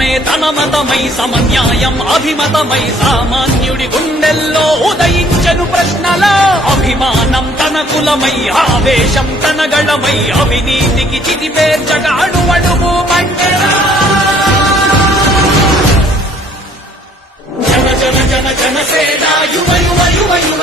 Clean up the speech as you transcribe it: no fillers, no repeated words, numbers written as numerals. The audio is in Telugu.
ధర్మమే తన మతమై సమన్యాయం అభిమతమై సామాన్యుడి గుండెల్లో ఉదయించెను ప్రశ్నల అభిమానం తన కులమై ఆవేశం తన గళమై అవినీతికి చితిపేర్చక అడువడుగు మంటరా జన జన జన జనసేన యువ యువ యువ యువ